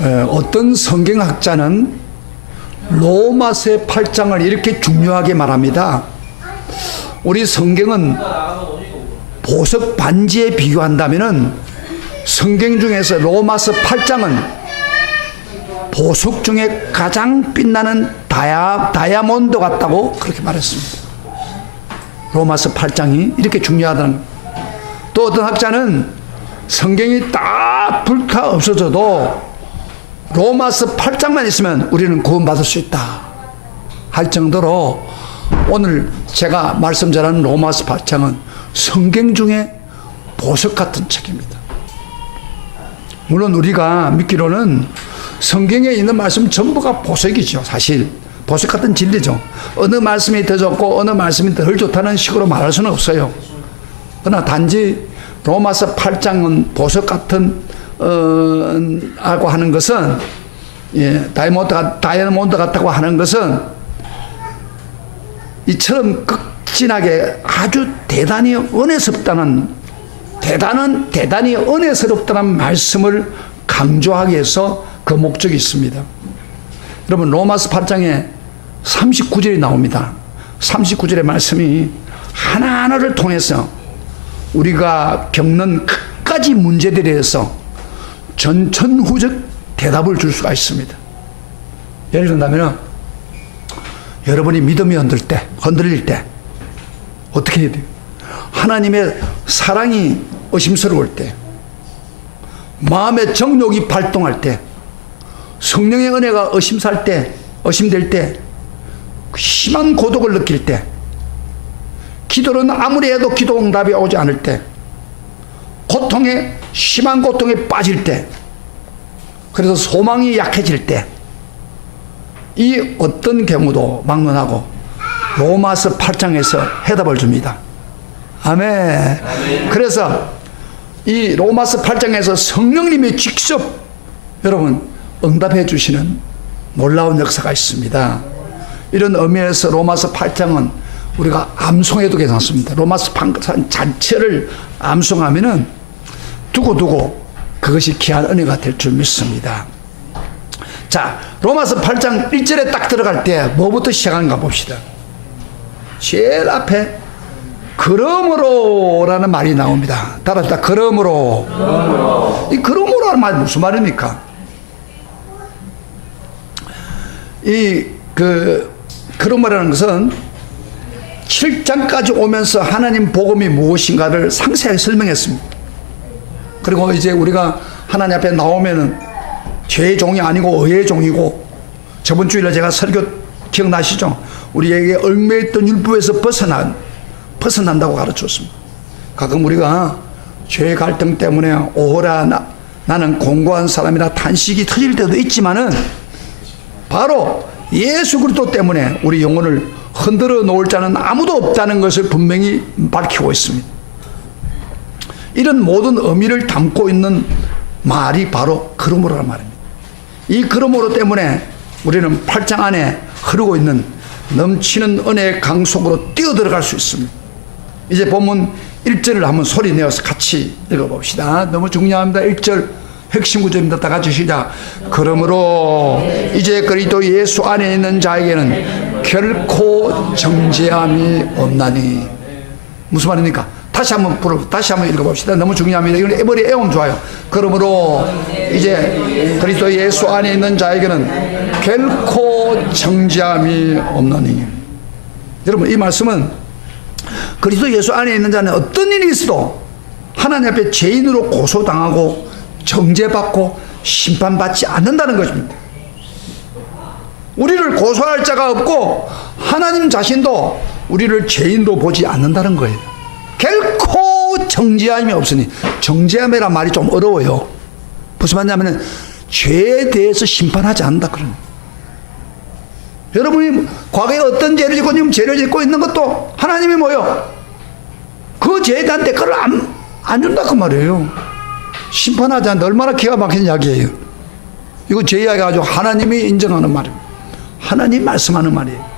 어떤 성경학자는 로마서 8장을 이렇게 중요하게 말합니다. 우리 성경은 보석 반지에 비교한다면 성경 중에서 로마서 8장은 보석 중에 가장 빛나는 다이아몬드 같다고 그렇게 말했습니다. 로마서 8장이 이렇게 중요하다는. 또 어떤 학자는 성경이 다 불카 없어져도 로마서 8장만 있으면 우리는 구원받을 수 있다 할 정도로 오늘 제가 말씀 전하는 로마서 8장은 성경 중에 보석 같은 책입니다. 물론 우리가 믿기로는 성경에 있는 말씀 전부가 보석이죠. 사실 보석 같은 진리죠. 어느 말씀이 더 좋고 어느 말씀이 덜 좋다는 식으로 말할 수는 없어요. 그러나 단지 로마서 8장은 보석 같은 하고 하는 것은, 다이아몬드 같다고 하는 것은 이처럼 극진하게 아주 대단히 은혜스럽다는 말씀을 강조하기 위해서 그 목적이 있습니다. 여러분, 로마서 8장에 39절이 나옵니다. 39절의 말씀이 하나하나를 통해서 우리가 겪는 끝까지 문제들에 대해서 전천후적 대답을 줄 수가 있습니다. 예를 든다면 여러분이 믿음이 흔들릴 때 어떻게 해야 돼요? 하나님의 사랑이 의심스러울 때, 마음의 정욕이 발동할 때, 성령의 은혜가 의심될 때, 심한 고독을 느낄 때, 기도는 아무리 해도 기도 응답이 오지 않을 때, 심한 고통에 빠질 때, 그래서 소망이 약해질 때, 이 어떤 경우도 막론하고 로마서 8장에서 해답을 줍니다. 아멘. 그래서 이 로마서 8장에서 성령님이 직접 여러분 응답해 주시는 놀라운 역사가 있습니다. 이런 의미에서 로마서 8장은 우리가 암송해도 괜찮습니다. 로마서 8장 자체를 암송하면은 두고두고 그것이 귀한 은혜가 될 줄 믿습니다. 자, 로마서 8장 1절에 딱 들어갈 때 뭐부터 시작하는가 봅시다. 제일 앞에 그러므로라는 말이 나옵니다. 따라합시다. 그러므로. 이 그러므로라는 말이 무슨 말입니까? 그러므로라는 것은 7장까지 오면서 하나님 복음이 무엇인가를 상세하게 설명했습니다. 그리고 이제 우리가 하나님 앞에 나오면은 죄의 종이 아니고 의의 종이고, 저번 주일에 제가 설교 기억나시죠? 우리에게 얽매였던 율법에서 벗어난다고 가르쳤습니다. 가끔 우리가 죄의 갈등 때문에 오호라 나는 공고한 사람이라 탄식이 터질 때도 있지만은 바로 예수 그리스도 때문에 우리 영혼을 흔들어 놓을 자는 아무도 없다는 것을 분명히 밝히고 있습니다. 이런 모든 의미를 담고 있는 말이 바로 그러므로란 말입니다. 이 그러므로 때문에 우리는 8장 안에 흐르고 있는 넘치는 은혜의 강 속으로 뛰어들어갈 수 있습니다. 이제 본문 1절을 한번 소리 내어서 같이 읽어봅시다. 너무 중요합니다. 1절 핵심 구절입니다. 다 같이 시작. 그러므로 이제 그리스도 예수 안에 있는 자에게는 결코 정죄함이 없나니. 무슨 말입니까? 다시 한번 읽어봅시다. 너무 중요합니다. 이건 머리에 애우면 좋아요. 그러므로 이제 그리스도 예수 안에 있는 자에게는 결코 정죄함이 없나니. 여러분, 이 말씀은 그리스도 예수 안에 있는 자는 어떤 일이 있어도 하나님 앞에 죄인으로 고소당하고 정죄받고 심판받지 않는다는 것입니다. 우리를 고소할 자가 없고 하나님 자신도 우리를 죄인으로 보지 않는다는 거예요. 결코 정죄함이 없으니. 정죄함이란 말이 좀 어려워요. 무슨 말이냐면 죄에 대해서 심판하지 않는다 그런. 여러분이 과거에 어떤 죄를 짓고 지금 죄를 짓고 있는 것도 하나님이 뭐요? 그 죄에 대한 대가를 안 준다 그 말이에요. 심판하지 않는다. 얼마나 기가 막힌 이야기예요. 이거 제 이야기 아주 하나님이 인정하는 말입니다. 하나님 말씀하는 말이에요.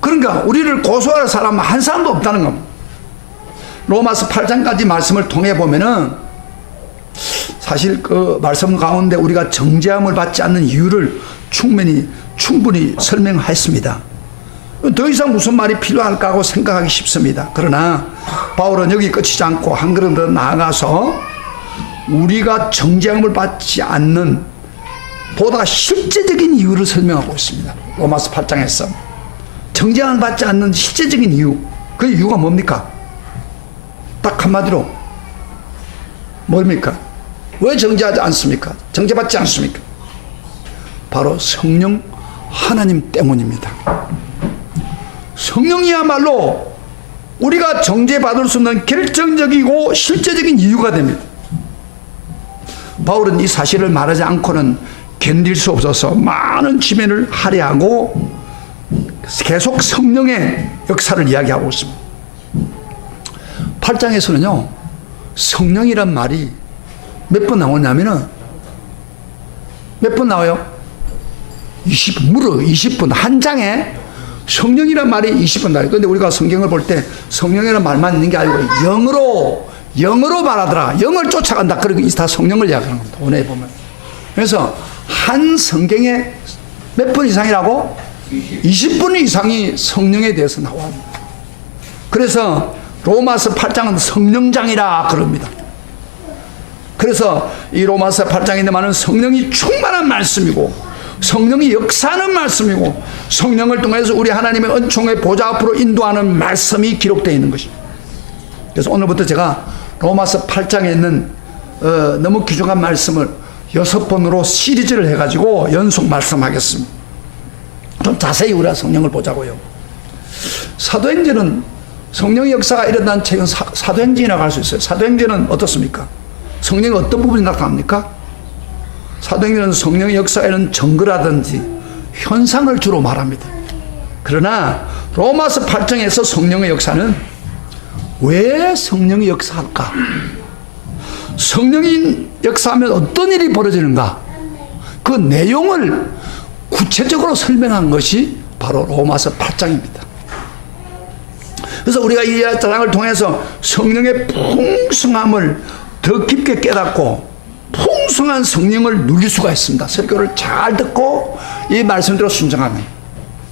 그러니까 우리를 고소할 사람은 한 사람도 없다는 겁니다. 로마서 8장까지 말씀을 통해 보면은 사실 그 말씀 가운데 우리가 정죄함을 받지 않는 이유를 충분히 설명했습니다. 더 이상 무슨 말이 필요할까 하고 생각하기 쉽습니다. 그러나 바울은 여기 끝이지 않고 한 걸음 더 나아가서 우리가 정죄함을 받지 않는 보다 실제적인 이유를 설명하고 있습니다. 로마서 8장에서 정죄함을 받지 않는 실제적인 이유, 그 이유가 뭡니까? 딱 한마디로 뭡니까? 왜 정죄하지 않습니까? 정죄받지 않습니까? 바로 성령 하나님 때문입니다. 성령이야말로 우리가 정죄받을 수 있는 결정적이고 실제적인 이유가 됩니다. 바울은 이 사실을 말하지 않고는 견딜 수 없어서 많은 지면을 할애하고 계속 성령의 역사를 이야기하고 있습니다. 8장에서는요, 성령이란 말이 몇 번 나오냐면은, 몇 번 나와요? 20분. 한 장에 성령이란 말이 20번 나와요. 그런데 우리가 성경을 볼 때 성령이란 말만 있는 게 아니고 영으로 말하더라. 영을 쫓아간다. 그리고 다 성령을 이야기하는 겁니다. 오늘 보면. 그래서 한 성경에 몇 분 이상이라고? 20분 이상이 성령에 대해서 나옵니다. 그래서 로마서 8장은 성령장이라 그럽니다. 그래서 이 로마서 8장에 말하는 성령이 충만한 말씀이고 성령이 역사하는 말씀이고 성령을 통해서 우리 하나님의 은총의 보좌 앞으로 인도하는 말씀이 기록되어 있는 것입니다. 그래서 오늘부터 제가 로마서 8장에 있는 너무 귀중한 말씀을 6번으로 시리즈를 해가지고 연속 말씀하겠습니다. 좀 자세히 우리가 성령을 보자고요. 사도행전은 성령의 역사가 일어난 책은 사도행전이라고 할 수 있어요. 사도행전은 어떻습니까? 성령의 어떤 부분이 나타납니까? 사도행전은 성령의 역사에는 증거라든지 현상을 주로 말합니다. 그러나 로마서 8장에서 성령의 역사는 왜 성령이 역사할까? 성령이 역사하면 어떤 일이 벌어지는가? 그 내용을 구체적으로 설명한 것이 바로 로마서 8장입니다. 그래서 우리가 이 장을 통해서 성령의 풍성함을 더 깊게 깨닫고 풍성한 성령을 누릴 수가 있습니다. 설교를 잘 듣고 이 말씀대로 순종하면.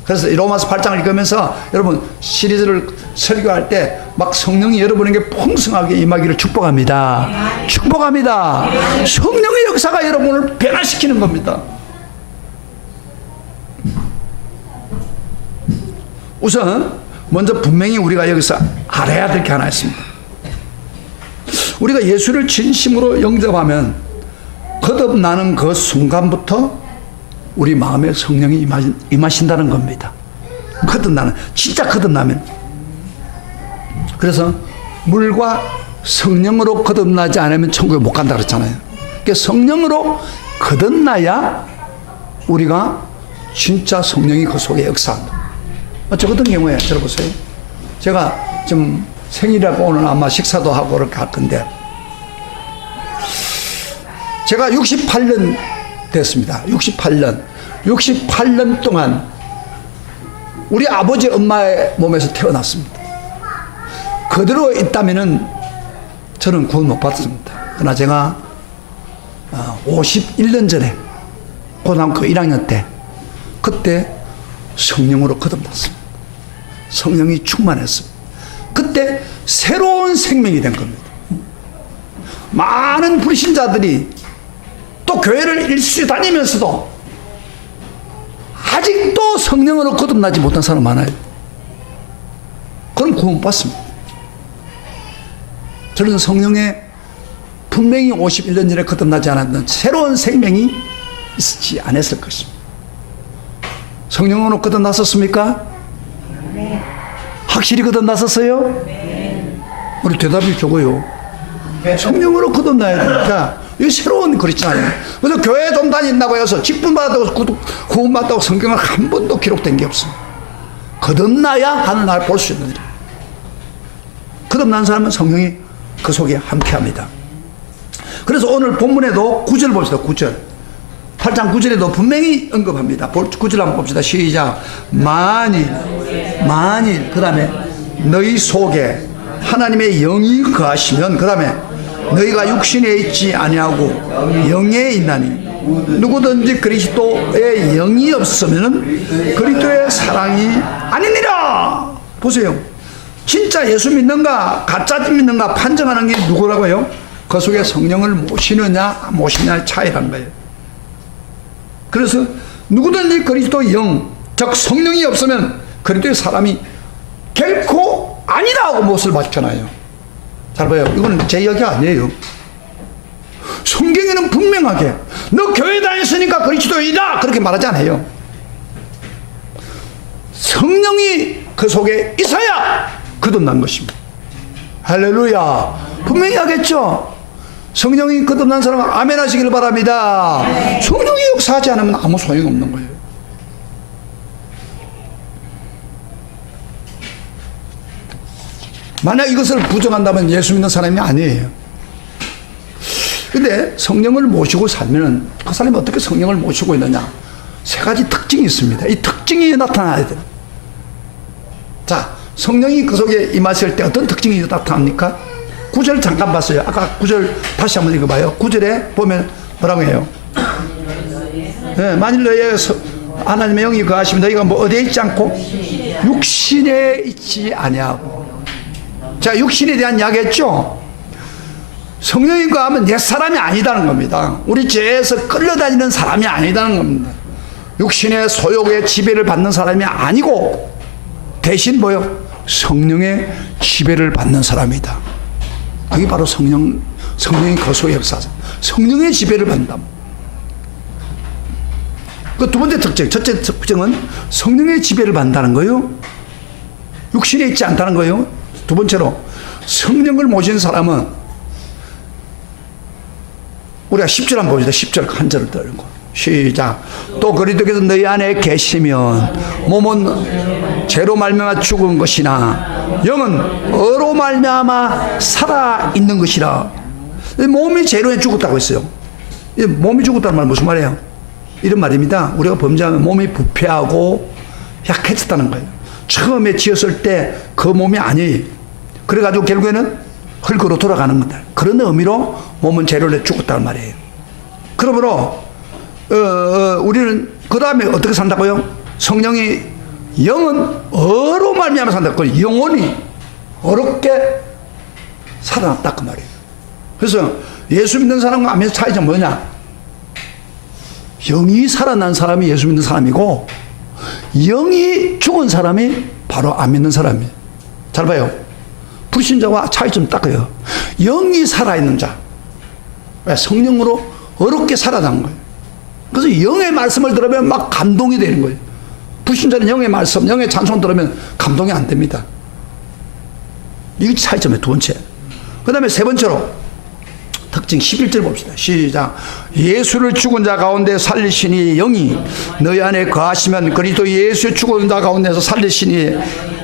그래서 이 로마서 8장을 읽으면서 여러분 시리즈를 설교할 때 막 성령이 여러분에게 풍성하게 임하기를 축복합니다. 축복합니다. 성령의 역사가 여러분을 변화시키는 겁니다. 우선 먼저 분명히 우리가 여기서 알아야 될 게 하나 있습니다. 우리가 예수를 진심으로 영접하면 거듭나는 그 순간부터 우리 마음에 성령이 임하신다는 겁니다. 거듭나는, 진짜 거듭나면. 그래서 물과 성령으로 거듭나지 않으면 천국에 못 간다 그랬잖아요. 그러니까 성령으로 거듭나야 우리가 진짜 성령이 그 속에 역사한다. 저 같은 경우에 들어보세요. 제가 좀 생일이라고 오늘 아마 식사도 하고 그렇게 할 건데 제가 68년 됐습니다. 68년 동안 우리 아버지 엄마의 몸에서 태어났습니다. 그대로 있다면은 저는 구원 못 받습니다. 그러나 제가 51년 전에 고등학교 1학년 때 그때 성령으로 거듭났습니다. 성령이 충만했습니다. 그때 새로운 생명이 된 겁니다. 많은 불신자들이 또 교회를 일수에 다니면서도 아직도 성령으로 거듭나지 못한 사람 많아요. 그럼 구원 못 받습니다. 저는 성령에 분명히 51년 전에 거듭나지 않았던 새로운 생명이 있지 않았을 것입니다. 성령으로 거듭났었습니까? 네. 확실히 거듭났었어요? 네. 우리 대답이 적어요. 네. 성령으로 거듭나야 되니까 이게 새로운 그렇잖아요. 그래서 교회 좀 다닌다고 해서 직분받았다고 구원받았다고 성경을 한 번도 기록된 게 없습니다. 거듭나야 하늘나라를 볼 수 있는 일. 거듭난 사람은 성령이 그 속에 함께합니다. 그래서 오늘 본문에도 9절 봅시다. 9절 8장 9절에도 분명히 언급합니다. 9절 한번 봅시다. 시작. 만일 그 다음에 너희 속에 하나님의 영이 거하시면 그 다음에 너희가 육신에 있지 아니하고 영에 있나니 누구든지 그리스도의 영이 없으면 그리스도의 사랑이 아니니라. 보세요. 진짜 예수 믿는가 가짜 믿는가 판정하는 게 누구라고요? 그 속에 성령을 모시느냐 모시느냐의 차이란 거예요. 그래서 누구든지 그리스도 영, 즉 성령이 없으면 그리스도의 사람이 결코 아니다 하고 못을 밝혀놔요. 잘 봐요. 이건 제 이야기 아니에요. 성경에는 분명하게 너 교회 다녔으니까 그리스도이다 그렇게 말하지 않아요. 성령이 그 속에 있어야 거듭난 것입니다. 할렐루야. 분명히 하겠죠. 성령이 거듭난 사람은 아멘 하시길 바랍니다. 성령이 역사하지 않으면 아무 소용이 없는 거예요. 만약 이것을 부정한다면 예수 믿는 사람이 아니에요. 근데 성령을 모시고 살면 그 사람이 어떻게 성령을 모시고 있느냐? 세 가지 특징이 있습니다. 이 특징이 나타나야 돼요. 자, 성령이 그 속에 임하실 때 어떤 특징이 나타납니까? 9절 잠깐 봤어요. 아까 9절 다시 한번 읽어봐요. 9절에 보면 뭐라고 해요? 네, 만일 너희의 하나님의 영이 거하시면 너희가 뭐 어디에 있지 않고 육신에 있지 아니하고. 자, 육신에 대한 이야기했죠. 성령이 거하면 옛 사람이 아니다는 겁니다. 우리 죄에서 끌려다니는 사람이 아니다는 겁니다. 육신의 소욕의 지배를 받는 사람이 아니고 대신 뭐요? 성령의 지배를 받는 사람이다. 그게 바로 성령이 거소의 역사죠. 성령의 지배를 받는다. 그 두 번째 특징, 첫째 특징은 성령의 지배를 받는다는 거예요. 육신에 있지 않다는 거예요. 두 번째로 성령을 모신 사람은 우리가 10절 한번 봅시다. 10절 한 절을 들고 시작. 또 그리스도께서 너희 안에 계시면 몸은 죄로 말미암아 죽은 것이나 영은 어로 말미암아 살아 있는 것이라. 몸이 죄로 죽었다고 했어요. 몸이 죽었다는 말 무슨 말이에요? 이런 말입니다. 우리가 범죄하면 몸이 부패하고 약해졌다는 거예요. 처음에 지었을 때 그 몸이 아니에요. 그래가지고 결국에는 흙으로 돌아가는 겁니다. 그런 의미로 몸은 죄로 죽었다는 말이에요. 그러므로 우리는 그 다음에 어떻게 산다고요? 성령이 영은 어로 말미암아 산다. 그 영혼이 어렵게 살아났다 그 말이에요. 그래서 예수 믿는 사람과 안 믿는 차이점 뭐냐? 영이 살아난 사람이 예수 믿는 사람이고 영이 죽은 사람이 바로 안 믿는 사람이에요. 잘 봐요. 불신자와 차이점 닦아요. 영이 살아있는 자, 성령으로 어렵게 살아난 거예요. 그래서 영의 말씀을 들으면 막 감동이 되는 거예요. 불신자는 영의 말씀, 영의 찬송 들으면 감동이 안 됩니다. 이게 차이점이에요. 두 번째. 그 다음에 세 번째로 특징 11절 봅시다. 시작. 예수를 죽은 자 가운데 살리시니 영이 너희 안에 거하시면 그리스도 예수 죽은 자 가운데서 살리시니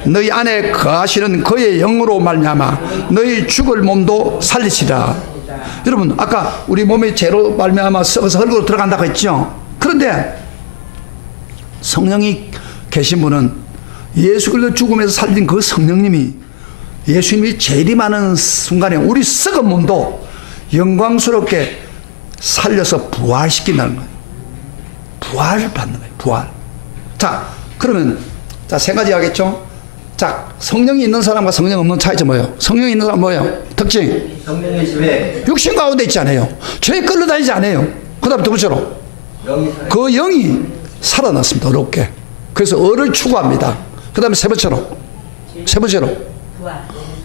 너희 안에 거하시는 그의 영으로 말미암아 너희 죽을 몸도 살리시라. 여러분 아까 우리 몸이 죄로 말미암아 썩어서 흙으로 들어간다고 했죠. 그런데 성령이 계신 분은 예수 그리스도 죽음에서 살린 그 성령님이 예수님이 재림하는 순간에 우리 썩은 몸도 영광스럽게 살려서 부활시킨다는 거예요. 부활을 받는 거예요. 부활. 자, 그러면 자, 세 가지 하겠죠? 자, 성령이 있는 사람과 성령 없는 차이점 뭐예요? 성령이 있는 사람 뭐예요? 특징. 성령의 집에 육신 가운데 있지 않아요. 죄에 끌려다니지 않아요. 그 다음에 두 번째로 그 영이 살아났습니다. 어렵게. 그래서 어를 추구합니다. 그 다음에 세 번째로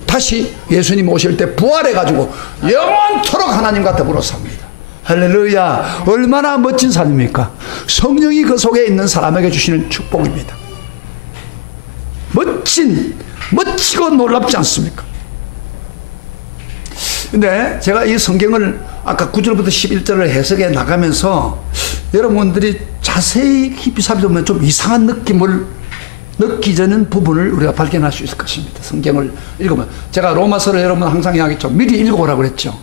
다시 예수님 오실 때 부활해가지고 영원토록 하나님과 더불어 삽니다. 할렐루야. 얼마나 멋진 삶입니까? 성령이 그 속에 있는 사람에게 주시는 축복입니다. 멋지고 놀랍지 않습니까? 근데 제가 이 성경을 아까 9절부터 11절을 해석해 나가면서 여러분들이 자세히 깊이 살펴보면 좀 이상한 느낌을 느끼는 부분을 우리가 발견할 수 있을 것입니다. 성경을 읽으면. 제가 로마서를 여러분 항상 이야기했죠. 미리 읽어보라고 그랬죠.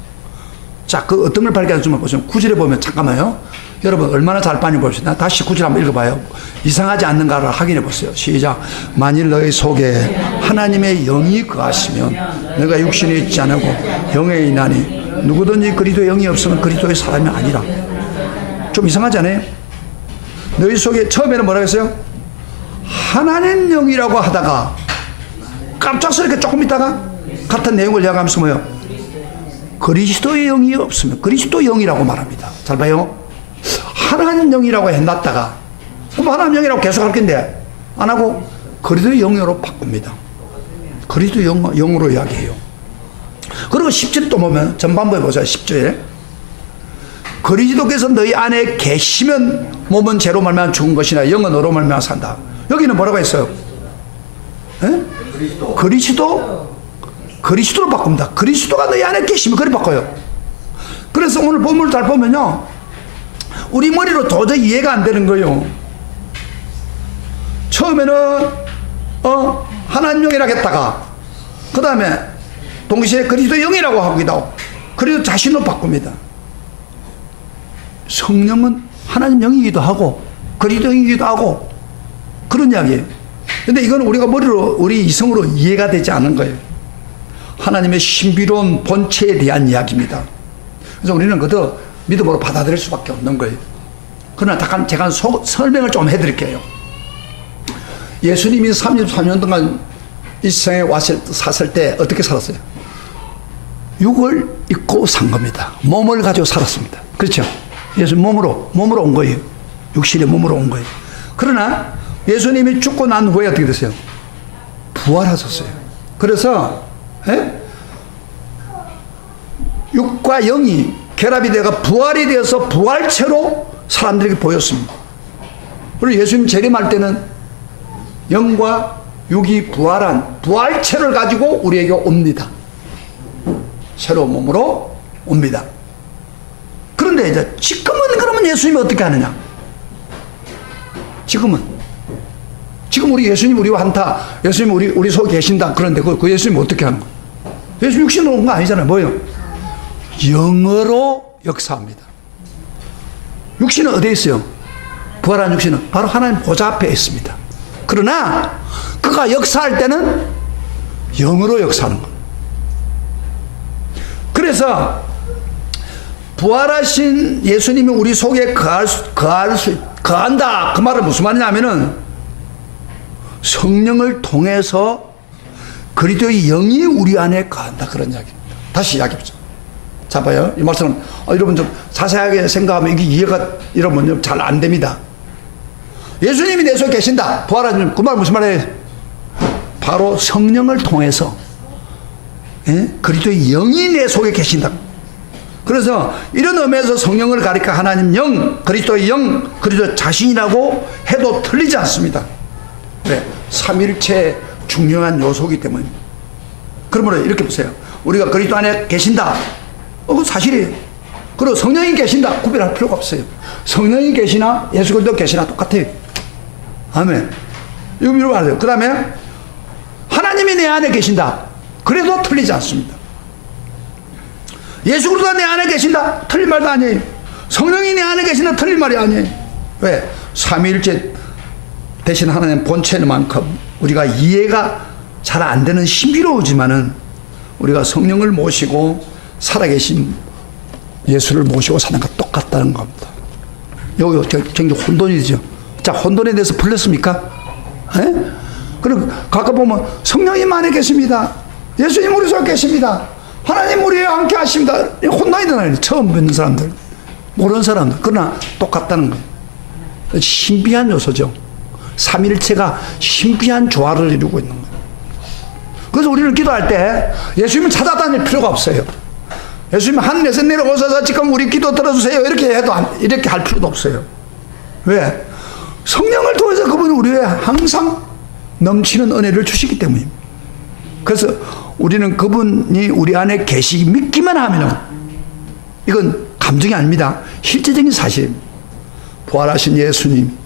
자, 그 어떤 걸 발견할 수 보시면 9절에 보면 잠깐만요. 여러분 얼마나 잘 빠니 봅시다. 다시 9절 한번 읽어봐요. 이상하지 않는가를 확인해 보세요. 시작. 만일 너희 속에 하나님의 영이 거하시면 너가 육신에 있지 않고 영에 있나니 누구든지 그리스도의 영이 없으면 그리스도의 사람이 아니라. 좀 이상하지 않아요? 너희 속에 처음에는 뭐라고 했어요? 하나님 영이라고 하다가 깜짝스럽게 조금 있다가 같은 내용을 이야기하면서 뭐예요? 그리스도의 영이 없으면 그리스도 영이라고 말합니다. 잘 봐요. 하나님 영이라고 해놨다가 그럼 하나님 영이라고 계속 할 건데 안 하고 그리스도의 영으로 바꿉니다. 그리스도 영으로 이야기해요. 그리고 10절 또 보면 전반부에 보세요. 10절에 그리스도께서 너희 안에 계시면 몸은 죄로 말미암아 죽은 것이나 영은 의로 말미암아 산다. 여기는 뭐라고 했어요? 에? 그리스도로 바꿉니다. 그리스도가 너희 안에 계시면 그리 바꿔요. 그래서 오늘 본문을 잘 보면요, 우리 머리로 도저히 이해가 안 되는 거예요. 처음에는 하나님 영이라고 했다가 그 다음에 동시에 그리스도 영이라고 하기도 하고 그리고 자신으로 바꿉니다. 성령은 하나님 영이기도 하고 그리스도 영이기도 하고 그런 이야기예요. 근데 이건 우리가 머리로 우리 이성으로 이해가 되지 않은 거예요. 하나님의 신비로운 본체에 대한 이야기입니다. 그래서 우리는 그것도 믿음으로 받아들일 수밖에 없는 거예요. 그러나 잠깐 제가 설명을 좀 해드릴게요. 예수님이 33년 동안 이 세상에 샀을 때 어떻게 살았어요? 육을 입고 산 겁니다. 몸을 가지고 살았습니다. 그렇죠? 예수님 몸으로 온 거예요. 육신의 몸으로 온 거예요. 그러나 예수님이 죽고 난 후에 어떻게 됐어요? 부활하셨어요. 그래서 육과 영이 결합이 되어 부활이 되어서 부활체로 사람들에게 보였습니다. 그리고 예수님 재림할 때는 영과 육이 부활한 부활체를 가지고 우리에게 옵니다. 새로운 몸으로 옵니다. 그런데 이제 지금은 그러면 예수님이 어떻게 하느냐? 지금 우리 예수님 우리와 한타, 예수님 우리 속에 계신다. 그런데 그 예수님 어떻게 하는 거예요? 예수님 육신으로 온 거 아니잖아요. 뭐예요? 영으로 역사합니다. 육신은 어디에 있어요? 부활한 육신은 바로 하나님 보좌 앞에 있습니다. 그러나 그가 역사할 때는 영으로 역사하는 거예요. 그래서 부활하신 예수님이 우리 속에 거한다. 그 말은 무슨 말이냐면은 성령을 통해서 그리스도의 영이 우리 안에 거한다. 그런 이야기입니다. 다시 이야기해보죠. 자, 봐요. 이 말씀은 여러분 좀 자세하게 생각하면 이게 이해가 여러분 잘 안 됩니다. 예수님이 내 속에 계신다. 부활하신 그 말 무슨 말이에요? 바로 성령을 통해서 그리스도의 영이 내 속에 계신다. 그래서 이런 의미에서 성령을 가리켜 하나님 영, 그리스도의 영, 그리스도 자신이라고 해도 틀리지 않습니다. 네, 삼일체의 중요한 요소이기 때문입니다. 그러므로 이렇게 보세요. 우리가 그리스도 안에 계신다. 그건 사실이에요. 그리고 성령이 계신다. 구별할 필요가 없어요. 성령이 계시나 예수 그리스도 계시나 똑같아요. 아멘. 이거 말해요. 그 다음에 하나님이 내 안에 계신다. 그래도 틀리지 않습니다. 예수 그리스도가 내 안에 계신다. 틀린 말도 아니에요. 성령이 내 안에 계신다. 틀린 말이 아니에요. 왜? 삼위일체 대신 하나님 본체만큼 우리가 이해가 잘 안 되는 신비로우지만은 우리가 성령을 모시고 살아계신 예수를 모시고 사는 것 똑같다는 겁니다. 여기 굉장히 혼돈이죠. 자, 혼돈에 대해서 풀렸습니까? 그리고 가끔 보면 성령님 안에 계십니다. 예수님 우리 속에 계십니다. 하나님 우리와 함께 하십니다. 혼돈이 되나요? 처음 뵙는 사람들, 모르는 사람들. 그러나 똑같다는 거예요. 신비한 요소죠. 삼일체가 신비한 조화를 이루고 있는 거예요. 그래서 우리는 기도할 때 예수님을 찾아다닐 필요가 없어요. 예수님 하늘에서 내려오셔서 지금 우리 기도 들어주세요. 이렇게 해도 이렇게 할 필요도 없어요. 왜? 성령을 통해서 그분이 우리에 항상 넘치는 은혜를 주시기 때문입니다. 그래서 우리는 그분이 우리 안에 계시기 믿기만 하면 이건 감정이 아닙니다. 실제적인 사실입니다. 부활하신 예수님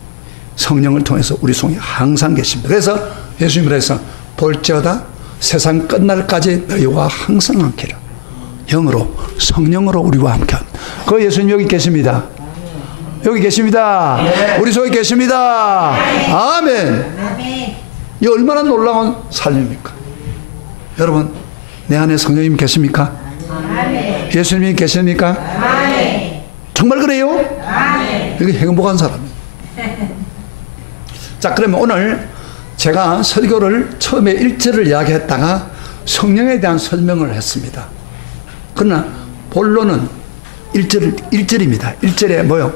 성령을 통해서 우리 속에 항상 계십니다. 그래서 예수님이 그래서 볼지어다 세상 끝날까지 너희와 항상 함께라. 영으로 성령으로 우리와 함께한 그 예수님 여기 계십니다. 여기 계십니다. 우리 속에 계십니다. 아멘. 이 얼마나 놀라운 삶입니까? 여러분 내 안에 성령님 계십니까? 예수님이 계십니까? 정말 그래요? 이게 행복한 사람이에요. 자, 그러면 오늘 제가 설교를 처음에 1절을 이야기했다가 성령에 대한 설명을 했습니다. 그러나 본론은 1절입니다. 1절에 뭐요?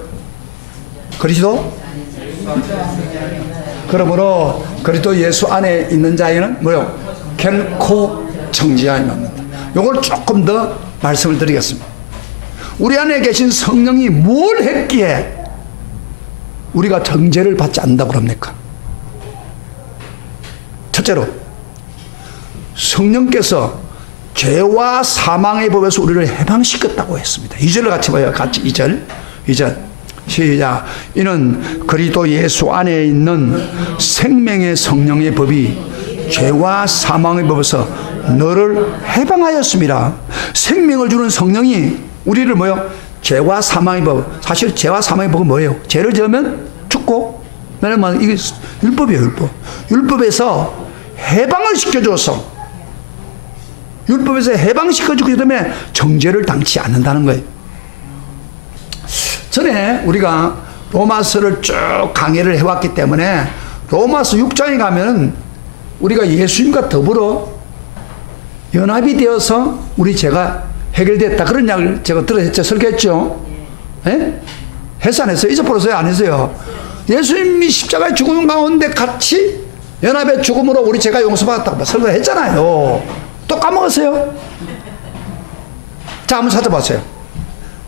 그리스도? 그러므로 그리스도 예수 안에 있는 자에는 뭐요? 결코 정죄함이 없는다. 요걸 조금 더 말씀을 드리겠습니다. 우리 안에 계신 성령이 뭘 했기에 우리가 정죄를 받지 않는다고 그럽니까? 첫째로 성령께서 죄와 사망의 법에서 우리를 해방시켰다고 했습니다. 2절을 같이 봐요. 같이 2절 시작. 이는 그리스도 예수 안에 있는 생명의 성령의 법이 죄와 사망의 법에서 너를 해방하였습니다. 생명을 주는 성령이 우리를 뭐요? 죄와 사망의 법. 사실 죄와 사망의 법은 뭐예요? 죄를 지으면 죽고, 왜냐면 이게 율법이에요. 율법에서 해방을 시켜줘서, 율법에서 해방시켜주기 때문에 정죄를 당치 않는다는 거예요. 전에 우리가 로마서를 쭉 강의를 해왔기 때문에 로마서 6장에 가면 우리가 예수님과 더불어 연합이 되어서 우리 죄가 해결됐다, 그런 이야기를 제가 들었죠. 설교했죠. 예? 했어 안 했어요? 잊어버렸어요? 안 했어요? 예수님이 십자가의 죽음 가운데 같이 연합의 죽음으로 우리 죄가 용서받았다고 설교했잖아요. 또 까먹었어요? 자, 한번 찾아봤어요.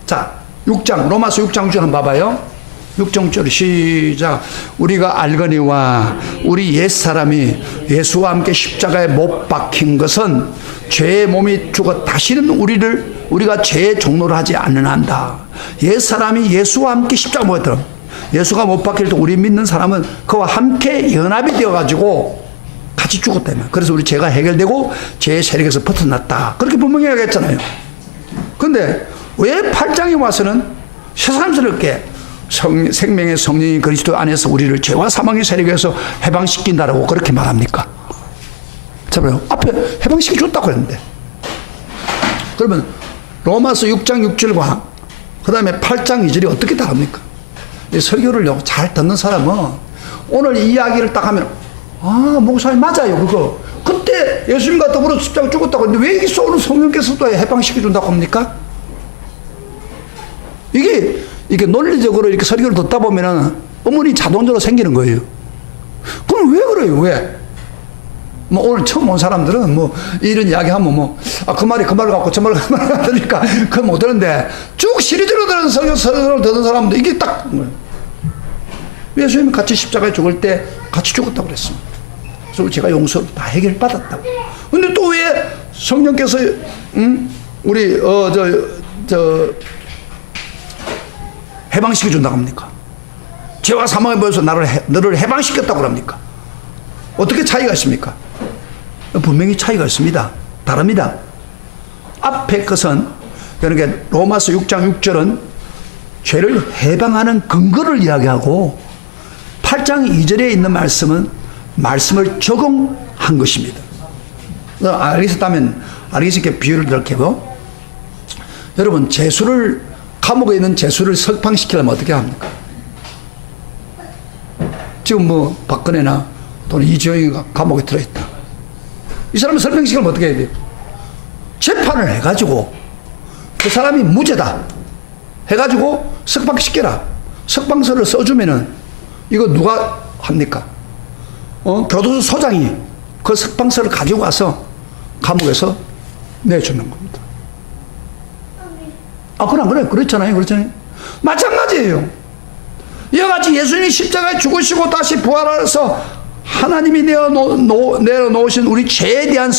자, 6장, 로마서 6장 6절 한번 봐봐요. 6장 6절 시작. 우리가 알거니와 우리 옛사람이 예수와 함께 십자가에 못 박힌 것은 죄의 몸이 죽어 다시는 우리가 죄의 종로를 하지 않는한다. 옛사람이 예수와 함께 십자가 못 들어. 예수가 못 박힐 때 우리 믿는 사람은 그와 함께 연합이 되어가지고 같이 죽었다며. 그래서 우리 죄가 해결되고 죄의 세력에서 벗어났다. 그렇게 분명히 얘기했잖아요. 근데 왜 8장에 와서는 새삼스럽게 생명의 성령이 그리스도 안에서 우리를 죄와 사망의 세력에서 해방시킨다라고 그렇게 말합니까? 잠깐만요. 앞에 해방시켜 줬다고 했는데. 그러면 로마서 6장 6절과 그 다음에 8장 2절이 어떻게 다릅니까? 이 설교를 잘 듣는 사람은 오늘 이 이야기를 딱 하면, 아, 목사님 맞아요, 그거. 그때 예수님과 더불어 십자가 죽었다고 했는데 왜 여기서 오늘 성령께서 또 해방시켜 준다고 합니까? 이게 논리적으로 이렇게 설교를 듣다 보면은 의문이 자동적으로 생기는 거예요. 그럼 왜 그래요? 왜? 뭐 오늘 처음 온 사람들은 뭐 이런 이야기 하면 그 말을 갖고 저 말을 하니까 그건 못 들었는데 쭉 시리즈로 들은 설교를 듣는 사람들 이게 딱 예수님이 같이 십자가에 죽을 때 같이 죽었다고 그랬습니다. 그래서 제가 용서 다 해결받았다고. 근데 또 왜 성령께서 우리 해방시켜 준다고 합니까? 죄와 사망에 보여서 너를 해방시켰다고 합니까? 어떻게 차이가 있습니까? 분명히 차이가 있습니다. 다릅니다. 앞에 것은, 그러니까 로마서 6장 6절은 죄를 해방하는 근거를 이야기하고 8장 2절에 있는 말씀은 말씀을 적용한 것입니다. 알겠다면 알겠게 비유를 이렇게 하고, 여러분 감옥에 있는 죄수를 석방시키려면 어떻게 합니까? 지금 뭐 박근혜나 또는 이재용이가 감옥에 들어있다. 이 사람을 석방시키려면 어떻게 해야 돼요? 재판을 해가지고 그 사람이 무죄다 해가지고 석방시켜라. 석방서를 써주면은 이거 누가 합니까? 교도소 소장이 그 석방서를 가지고 와서 감옥에서 내주는 겁니다. 그렇잖아요. 마찬가지예요. 이와 같이 예수님이 십자가에 죽으시고 다시 부활하셔서 하나님이 내어놓으신 우리 죄에 대한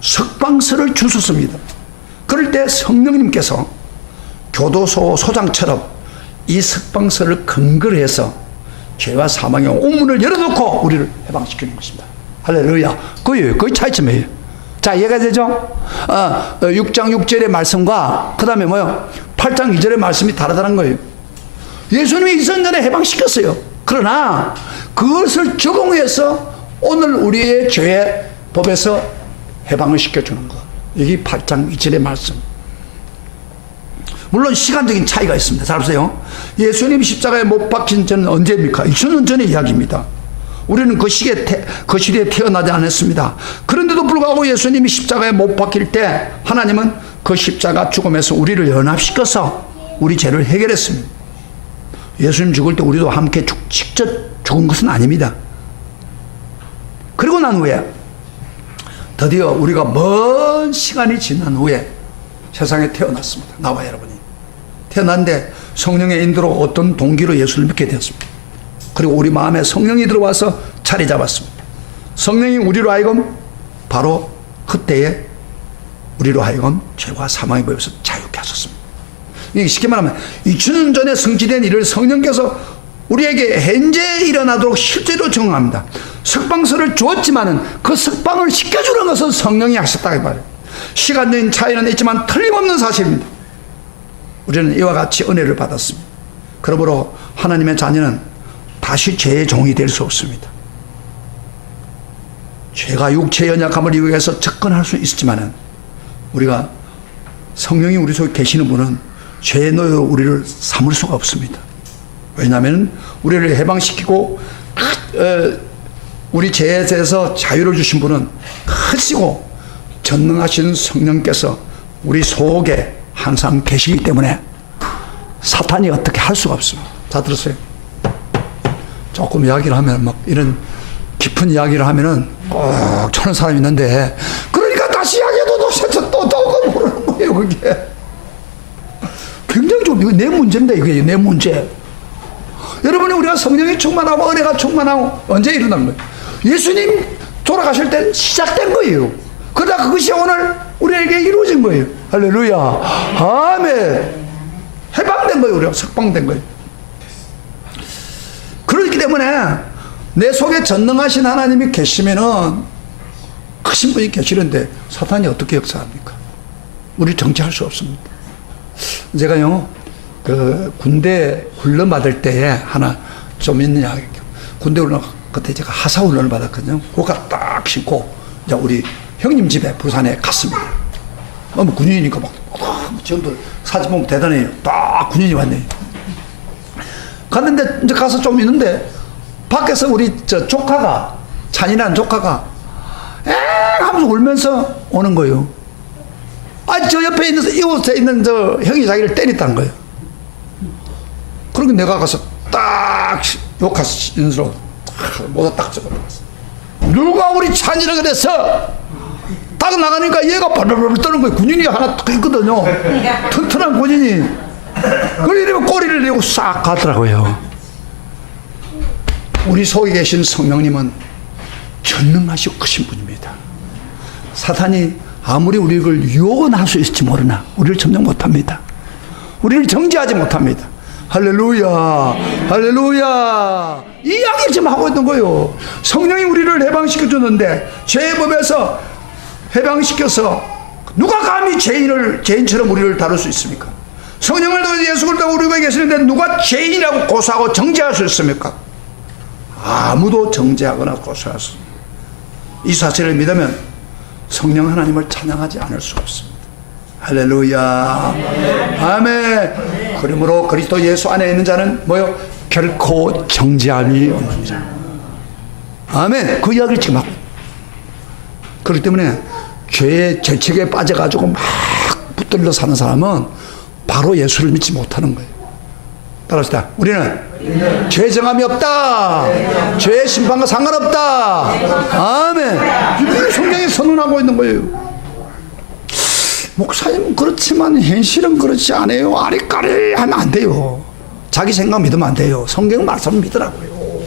석방서를 주셨습니다. 그럴 때 성령님께서 교도소 소장처럼 이 석방서를 근거로 해서 죄와 사망의 옥문을 열어놓고 우리를 해방시키는 것입니다. 할렐루야. 그게 차이점이에요. 자, 이해가 되죠? 6장 6절의 말씀과 그 다음에 8장 2절의 말씀이 다르다는 거예요. 예수님이 이전 전에 해방시켰어요. 그러나 그것을 적용해서 오늘 우리의 죄의 법에서 해방을 시켜주는 것. 여기 8장 2절의 말씀. 물론 시간적인 차이가 있습니다. 잘 보세요. 예수님 십자가에 못 박힌 전은 언제입니까? 2000년 전의 이야기입니다. 우리는 그 시대에 태어나지 않았습니다. 그런데도 불구하고 예수님이 십자가에 못 박힐 때 하나님은 그 십자가 죽음에서 우리를 연합시켜서 우리 죄를 해결했습니다. 예수님 죽을 때 우리도 함께 직접 죽은 것은 아닙니다. 그리고 난 후에 드디어 우리가 먼 시간이 지난 후에 세상에 태어났습니다. 나와 여러분이 태어났는데 성령의 인도로 어떤 동기로 예수를 믿게 되었습니다. 그리고 우리 마음에 성령이 들어와서 자리 잡았습니다. 성령이 우리로 하여금 바로 그때에 우리로 하여금 죄와 사망의 법에서 자유케 하셨습니다. 이게 쉽게 말하면 2000년 전에 성취된 일을 성령께서 우리에게 현재 일어나도록 실제로 적용합니다. 석방서를 주었지만은 그 석방을 시켜주는 것은 성령이 하셨다고 말해요. 시간적인 차이는 있지만 틀림없는 사실입니다. 우리는 이와 같이 은혜를 받았습니다. 그러므로 하나님의 자녀는 다시 죄의 종이 될 수 없습니다. 죄가 육체의 연약함을 이용해서 접근할 수 있지만은 우리가 성령이 우리 속에 계시는 분은 죄의 노예로 우리를 삼을 수가 없습니다. 왜냐하면 우리를 해방시키고 우리 죄에 대해서 자유를 주신 분은 크시고 전능하신 성령께서 우리 속에 항상 계시기 때문에 사탄이 어떻게 할 수가 없습니다. 자, 들었어요? 조금 이야기를 하면 막 이런 깊은 이야기를 하면은 꼭 저런 사람이 있는데 그러니까 다시 이야기해도 도대체 또 모르는 거예요. 그게 굉장히 좀 이거 내 문제입니다. 이게 내 문제. 여러분이 우리가 성령이 충만하고 은혜가 충만하고 언제 일어난 거예요? 예수님 돌아가실 때 시작된 거예요. 그러다 그것이 오늘 우리에게 이루어진 거예요. 할렐루야. 아멘. 해방된 거예요. 우리가 석방된 거예요. 그렇기 때문에 내 속에 전능하신 하나님이 계시면은 크신 분이 계시는데 사탄이 어떻게 역사합니까? 우리 정치할 수 없습니다. 제가요, 그 군대 훈련 받을 때에 하나 좀 있는 이야기. 군대 훈련 그때 제가 하사 훈련을 받았거든요. 고가 딱 신고 이제 우리 형님 집에 부산에 갔습니다. 너무 군인이니까 막 지금도 사진 보면 대단해요. 딱 군인이 왔네. 갔는데 이제 가서 좀 있는데 밖에서 우리 저 조카가 잔인한 조카가 엥 하면서 울면서 오는 거예요. 아, 저 옆에 있는 이웃에 있는 저 형이 자기를 때렸다는 거예요. 그러니까 내가 가서 딱 욕하서 인수로 모자 딱 적어놨어. 누가 우리 찬이라 그랬어? 딱 나가니까 얘가 발발발 떠는 거예요. 군인이 하나 딱 있거든요. 튼튼한 군인이. 그러면 꼬리를 내고 싹 가더라고요. 우리 속에 계신 성령님은 전능하시고 크신 분입니다. 사탄이 아무리 우리를 유혹은 할 수 있을지 모르나 우리를 점령 못합니다. 우리를 정지하지 못합니다. 할렐루야, 할렐루야. 이 이야기를 지금 하고 있는 거예요. 성령이 우리를 해방시켜 주는데 죄의 법에서 해방시켜서 누가 감히 죄인처럼 우리를 다룰 수 있습니까? 성령을 통해 예수 그리스도가 우리 속에 계시는데 누가 죄인이라고 고소하고 정죄할 수 있습니까? 아무도 정죄하거나 고소할 수 없습니다. 이 사실을 믿으면 성령 하나님을 찬양하지 않을 수가 없습니다. 할렐루야. 아멘. 그러므로 그리스도 예수 안에 있는 자는 뭐요? 결코 정죄함이 없는 자. 아멘. 그 이야기를 지금 하고. 그렇기 때문에 죄의 죄책에 빠져가지고 막 붙들려 사는 사람은 바로 예수를 믿지 못하는 거예요. 따라합시다. 우리는 죄 정함이 없다. 죄의 심판과 상관없다. 아멘. 이걸 성경에 선언하고 있는 거예요. 목사님은 그렇지만 현실은 그렇지 않아요. 아리까리 하면 안 돼요. 자기 생각 믿으면 안 돼요. 성경 말씀을 믿으라고요.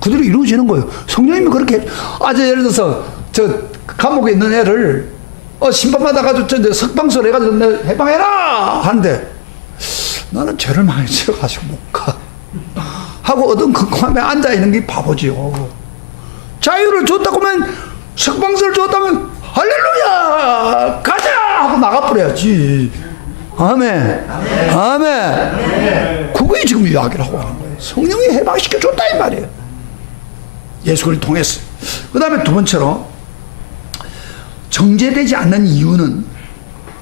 그대로 이루어지는 거예요. 성령님이 그렇게 예를 들어서 저 감옥에 있는 애를 심판받아가지고 저 석방설 해가지고 해방해라 하는데 나는 죄를 많이 지어가지고 못 가 하고 어떤 극함에 앉아있는 게 바보지요. 자유를 줬다고 하면 석방설을 줬다면 할렐루야 가자 하고 나가버려야지. 아멘. 아멘. 그거에 지금 이야기를 하고 하는 거예요. 성령이 해방시켜 줬다 이 말이에요. 예수를 통해서. 그 다음에 두 번째로 정죄되지 않는 이유는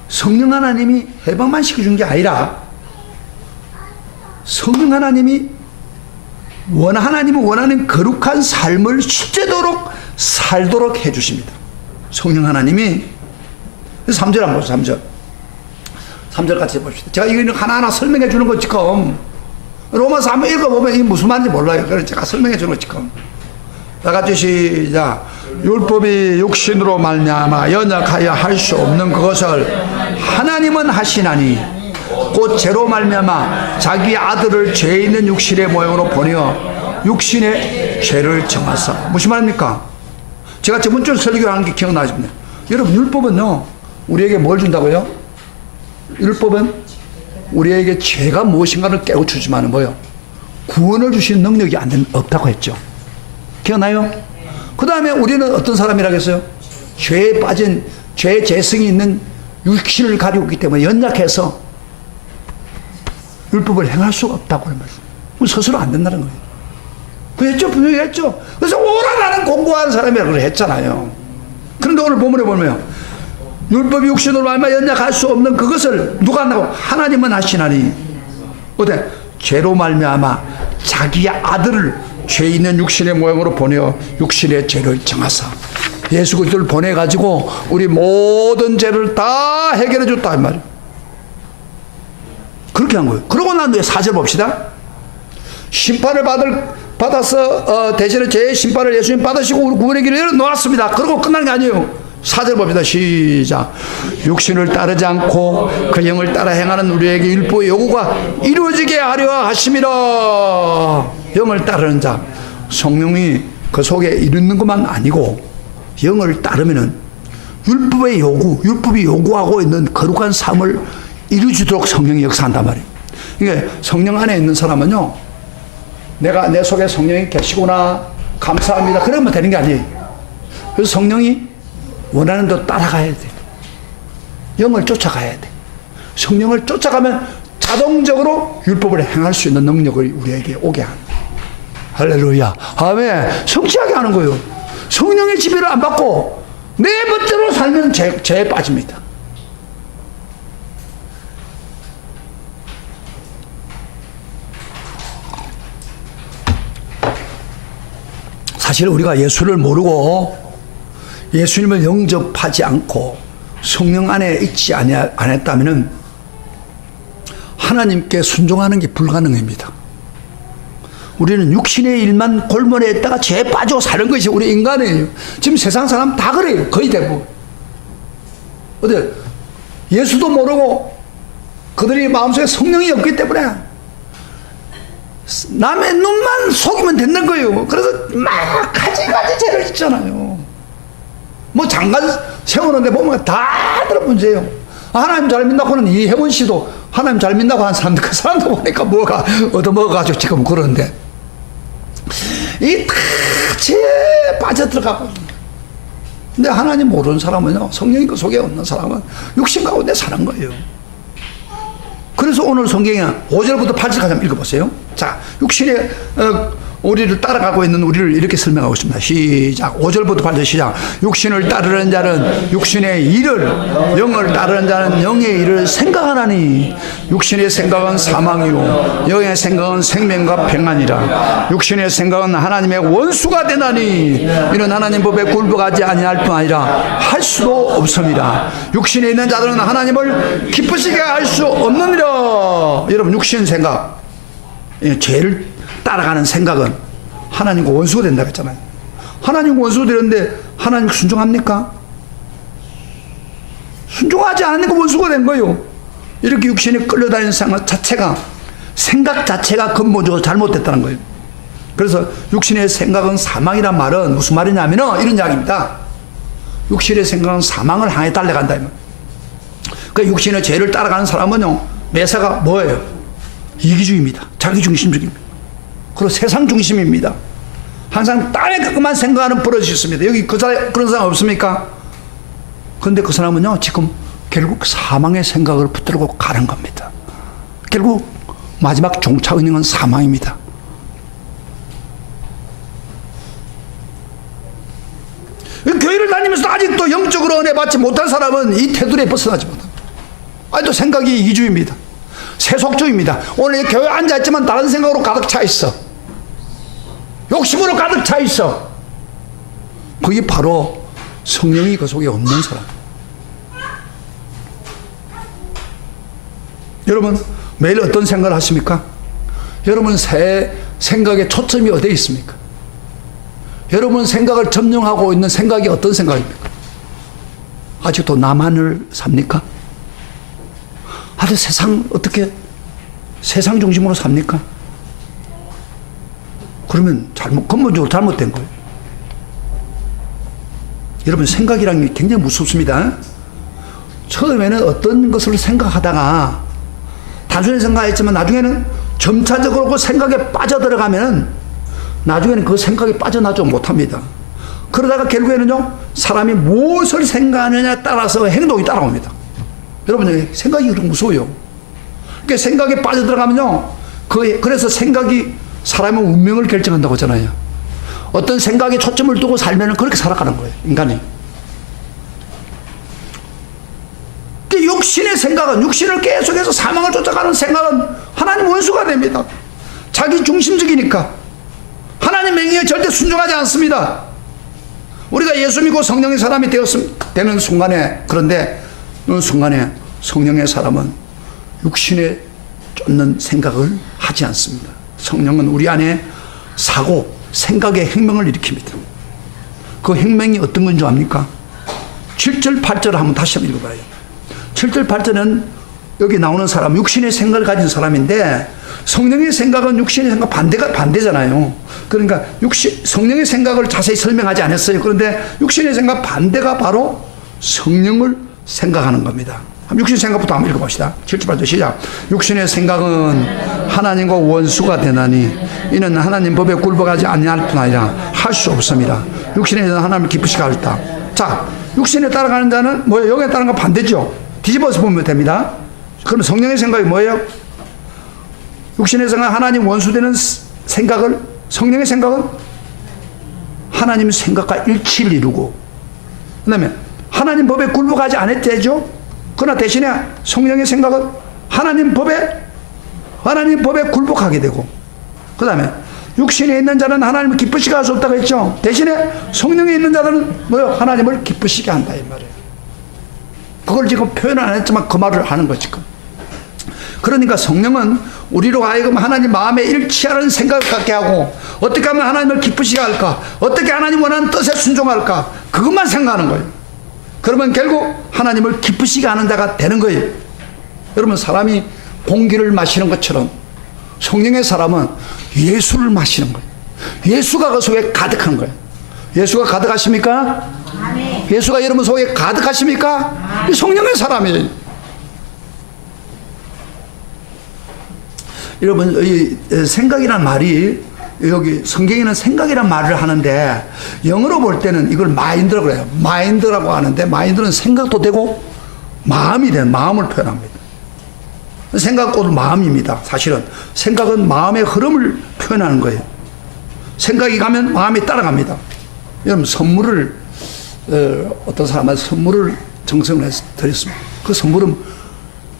성령 하나님이 해방만 시켜준 게 아니라 성령 하나님이 하나님은 원하는 거룩한 삶을 실제도록 살도록 해주십니다. 성령 하나님이 3절 한번 보세요. 3절. 3절 같이 봅시다. 제가 이거 하나하나 설명해 주는 거 지금 로마서 한번 읽어보면 이게 무슨 말인지 몰라요. 그래서 제가 설명해 주는 거 지금. 다 같이 시작. 율법이 육신으로 말미암아 연약하여 할 수 없는 그것을 하나님은 하시나니 곧 죄로 말미암아 자기 아들을 죄 있는 육신의 모형으로 보내어 육신의 죄를 정하사. 무슨 말입니까? 제가 저번 주에 설교하는 게 기억나십니까? 여러분 율법은요 우리에게 뭘 준다고요? 율법은 우리에게 죄가 무엇인가를 깨우쳐주지만 뭐요? 구원을 주시는 능력이 없다고 했죠. 기억나요? 그 다음에 우리는 어떤 사람이라고 했어요? 죄에 빠진 죄의 재성이 있는 육신을 가지고 있기 때문에 연약해서 율법을 행할 수가 없다고 하는 말이에요. 스스로 안 된다는 거예요. 그랬죠? 분명히 했죠. 그래서 오라 나는 공부하는 사람이라고 했잖아요. 그런데 오늘 본문에 보면 율법이 육신으로 말미암아 연약할 수 없는 그것을 누가 한다고? 하나님은 하시나니 어때? 죄로 말미암아 자기의 아들을 죄 있는 육신의 모양으로 보내어 육신의 죄를 정하사. 예수 그리스도를 보내가지고 우리 모든 죄를 다 해결해 줬다 이 말이에요. 그렇게 한 거예요. 그러고 난 뒤에 4절 봅시다. 심판을 받아서 대신에 죄의 심판을 예수님 받으시고 우리 구원의 길을 열어놓았습니다. 그러고 끝나는 게 아니에요. 4절 봅시다. 시작. 육신을 따르지 않고 그 영을 따라 행하는 우리에게 율법의 요구가 이루어지게 하려 하심이라. 영을 따르는 자, 성령이 그 속에 이르는 것만 아니고 영을 따르면은 율법의 요구, 율법이 요구하고 있는 거룩한 삶을 이루어지도록 성령이 역사한단 말이에요. 이게 성령 안에 있는 사람은요, 내가 내 속에 성령이 계시구나, 감사합니다, 그러면 되는 게 아니에요. 그래서 성령이 원하는 대로 따라가야 돼. 영을 쫓아가야 돼. 성령을 쫓아가면 자동적으로 율법을 행할 수 있는 능력을 우리에게 오게 하는 거예요. 할렐루야. 아멘. 성취하게 하는 거예요. 성령의 지배를 안 받고 내 멋대로 살면 죄에 빠집니다. 사실 우리가 예수를 모르고 예수님을 영접하지 않고 성령 안에 있지 않았다면 하나님께 순종하는 게 불가능합니다. 우리는 육신의 일만 골몰에 있다가 죄에 빠져 사는 것이 우리 인간이에요. 지금 세상 사람 다 그래요. 거의 대부분. 어때? 예수도 모르고 그들이 마음속에 성령이 없기 때문에 남의 눈만 속이면 된다는 거예요. 그래서 막 가지가지 죄를 짓잖아요. 뭐 장관 세우는데 보면 다들 문제예요. 하나님 잘 믿는다고는 이혜원 씨도 하나님 잘 믿는다고 하는 사람들, 그 사람도 보니까 뭐가 얻어먹어가지고 지금 그러는데 이 다 죄에 빠져들어가고. 근데 하나님 모르는 사람은요, 성령이 그 속에 없는 사람은 육신 가운데 사는 거예요. 그래서 오늘 성경에 5절부터 8절까지 한번 읽어보세요. 자, 육신의 우리를 따라가고 있는 우리를 이렇게 설명하고 있습니다. 시작. 5절부터 8절 시작. 육신을 따르는 자는 육신의 일을, 영을 따르는 자는 영의 일을 생각하나니 육신의 생각은 사망이요 영의 생각은 생명과 평안이라. 육신의 생각은 하나님의 원수가 되나니 이는 하나님 법에 굴복하지 아니할 뿐 아니라 할 수도 없습니다. 육신에 있는 자들은 하나님을 기쁘시게 할 수 없느니라. 여러분, 육신 생각, 죄를 따라가는 생각은 하나님과 원수가 된다고 했잖아요. 하나님과 원수가 되는데 하나님 순종합니까? 순종하지 않으니까 원수가 된 거예요. 이렇게 육신이 끌려다니는 생각 자체가 근본적으로 잘못됐다는 거예요. 그래서 육신의 생각은 사망이란 말은 무슨 말이냐면 이런 이야기입니다. 육신의 생각은 사망을 향해 달려간다. 그 육신의 죄를 따라가는 사람은요, 매사가 뭐예요? 이기주의입니다. 자기중심적입니다. 그리고 세상 중심입니다. 항상 딴에 그것만 생각하는 버릇이 있습니다. 여기 그런 사람 없습니까? 그런데 그 사람은요, 지금 결국 사망의 생각을 붙들고 가는 겁니다. 결국 마지막 종착은행은 사망입니다. 교회를 다니면서 아직도 또 영적으로 은혜 받지 못한 사람은 이 테두리에 벗어나지 못합니다. 아직도 생각이 이기주의입니다. 세속주의입니다. 오늘 교회 앉아있지만 다른 생각으로 가득 차 있어. 욕심으로 가득 차 있어. 그게 바로 성령이 그 속에 없는 사람. 여러분 매일 어떤 생각을 하십니까? 여러분 생각의 초점이 어디에 있습니까? 여러분 생각을 점령하고 있는 생각이 어떤 생각입니까? 아직도 나만을 삽니까? 아직 어떻게 세상 중심으로 삽니까? 그러면 근본적으로 잘못된 거예요. 여러분 생각이란 게 굉장히 무섭습니다. 처음에는 어떤 것을 생각하다가 단순히 생각했지만 나중에는 점차적으로 그 생각에 빠져들어가면 나중에는 그 생각에 빠져나지 못합니다. 그러다가 결국에는요 사람이 무엇을 생각하느냐에 따라서 행동이 따라옵니다. 여러분 생각이 그렇게 무서워요. 그러니까 생각에 빠져들어가면요 그래서 생각이 사람의 운명을 결정한다고 하잖아요. 어떤 생각에 초점을 두고 살면 그렇게 살아가는 거예요, 인간이. 육신의 생각은, 육신을 계속해서 사망을 쫓아가는 생각은 하나님 원수가 됩니다. 자기 중심적이니까 하나님 명령에 절대 순종하지 않습니다. 우리가 예수 믿고 성령의 사람이 되는 순간에, 그런데 그 순간에 성령의 사람은 육신에 쫓는 생각을 하지 않습니다. 성령은 우리 안에 사고, 생각의 혁명을 일으킵니다. 그 혁명이 어떤 건 줄 압니까? 7절 8절을 한번 다시 한번 읽어봐요. 7절 8절은 여기 나오는 사람, 육신의 생각을 가진 사람인데, 성령의 생각은 육신의 생각 반대잖아요. 그러니까 성령의 생각을 자세히 설명하지 않았어요. 그런데 육신의 생각 반대가 바로 성령을 생각하는 겁니다. 육신의 생각부터 한번 읽어봅시다. 7절 8절 시작. 육신의 생각은 하나님과 원수가 되나니 이는 하나님 법에 굴복하지 아니할 뿐 아니라 할 수 없습니다. 육신에 대한 하나님을 기쁘시게 할다. 자, 육신에 따라가는 자는 뭐예요? 영에 따르는 건 반대죠. 뒤집어서 보면 됩니다. 그럼 성령의 생각이 뭐예요? 육신의 생각, 하나님 원수되는 생각을, 성령의 생각은 하나님 생각과 일치를 이루고, 그 다음에 하나님 법에 굴복하지 않았대죠. 그러나 대신에 성령의 생각은 하나님 법에 굴복하게 되고, 그 다음에 육신에 있는 자는 하나님을 기쁘시게 할 수 없다고 했죠. 대신에 성령에 있는 자들은 뭐요? 하나님을 기쁘시게 한다 이 말이에요. 그걸 지금 표현을 안 했지만 그 말을 하는 거지. 그러니까 성령은 우리로 하여금 하나님 마음에 일치하는 생각을 갖게 하고, 어떻게 하면 하나님을 기쁘시게 할까, 어떻게 하나님 원하는 뜻에 순종할까, 그것만 생각하는 거예요. 그러면 결국 하나님을 기쁘시게 하는 자가 되는 거예요. 여러분 사람이 공기를 마시는 것처럼 성령의 사람은 예수를 마시는 거예요. 예수가 그 속에 가득한 거예요. 예수가 가득하십니까? 아멘. 예수가 여러분 속에 가득하십니까? 성령의 사람이에요. 여러분 이 생각이란 말이, 여기 성경에는 생각이란 말을 하는데 영어로 볼 때는 이걸 마인드라고 해요. 마인드라고 하는데, 마인드는 생각도 되고 마음이 되는, 마음을 표현합니다. 생각도 마음입니다. 사실은 생각은 마음의 흐름을 표현하는 거예요. 생각이 가면 마음이 따라갑니다. 여러분 선물을 어떤 사람한테 선물을 정성을 해서 드렸습니다. 그 선물은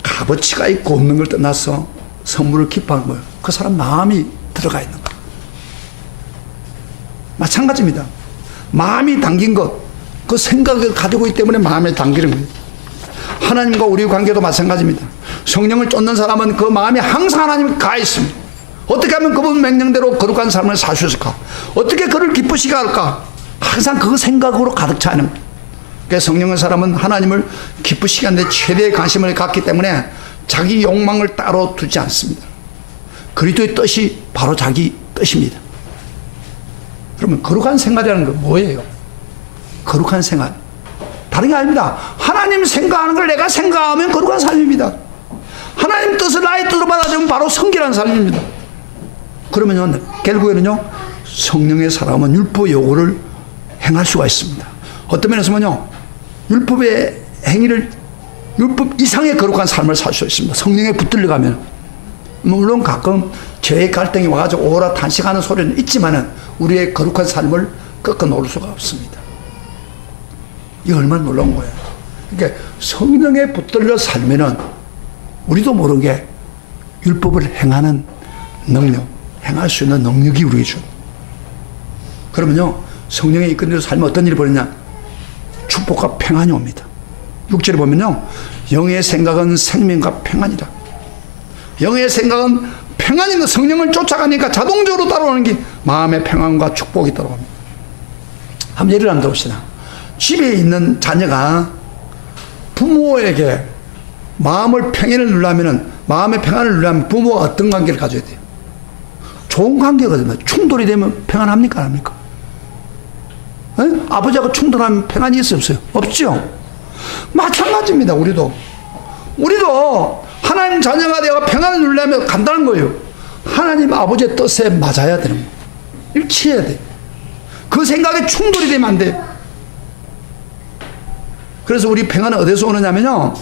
값어치가 있고 없는 걸 떠나서 선물을 기뻐하는 거예요. 그 사람 마음이 들어가 있는 거예요. 마찬가지입니다. 마음이 담긴 것, 그 생각을 가지고 있기 때문에 마음에 담기는 거예요. 하나님과 우리 관계도 마찬가지입니다. 성령을 쫓는 사람은 그 마음이 항상 하나님께 가 있습니다. 어떻게 하면 그분 명령대로 거룩한 삶을 살 수 있을까? 어떻게 그를 기쁘시게 할까? 항상 그 생각으로 가득 차 있는 거예요. 그래서 성령의 사람은 하나님을 기쁘시게 하는데 최대의 관심을 갖기 때문에 자기 욕망을 따로 두지 않습니다. 그리스도의 뜻이 바로 자기 뜻입니다. 그러면 거룩한 생활이라는 건 뭐예요? 거룩한 생활, 다른 게 아닙니다. 하나님 생각하는 걸 내가 생각하면 거룩한 삶입니다. 하나님 뜻을 나의 뜻으로 받아들이면 바로 성결한 삶입니다. 그러면요, 결국에는요, 성령의 사람은 율법 요구를 행할 수가 있습니다. 어떤 면에서는요, 율법의 행위를, 율법 이상의 거룩한 삶을 살 수 있습니다. 성령에 붙들려 가면. 물론 가끔 죄의 갈등이 와가지고 오라 탄식하는 소리는 있지만은 우리의 거룩한 삶을 꺾어 놓을 수가 없습니다. 이게 얼마나 놀라운 거예요. 그러니까 성령에 붙들려 살면은 우리도 모르게 율법을 행하는 능력, 행할 수 있는 능력이 우리에게 줘. 그러면요, 성령에 이끌려 살면 어떤 일이 벌어지냐? 축복과 평안이 옵니다. 6절에 보면요, 영의 생각은 생명과 평안이라. 영의 생각은 평안입니다. 성령을 쫓아가니까 자동적으로 따라오는 게 마음의 평안과 축복이 따라옵니다. 한번 예를 한번 들어봅시다. 집에 있는 자녀가 부모에게 마음의 평안을 누려면 부모가 어떤 관계를 가져야 돼요? 좋은 관계거든요. 충돌이 되면 평안합니까? 안 합니까? 에? 아버지하고 충돌하면 평안이 있어요? 없어요? 없죠? 마찬가지입니다. 우리도 하나님 자녀가 되어 평안을 누리려면 간단한 거예요. 하나님 아버지의 뜻에 맞아야 되는 거예요. 일치해야 돼요. 그 생각에 충돌이 되면 안 돼요. 그래서 우리 평안은 어디서 오느냐면요,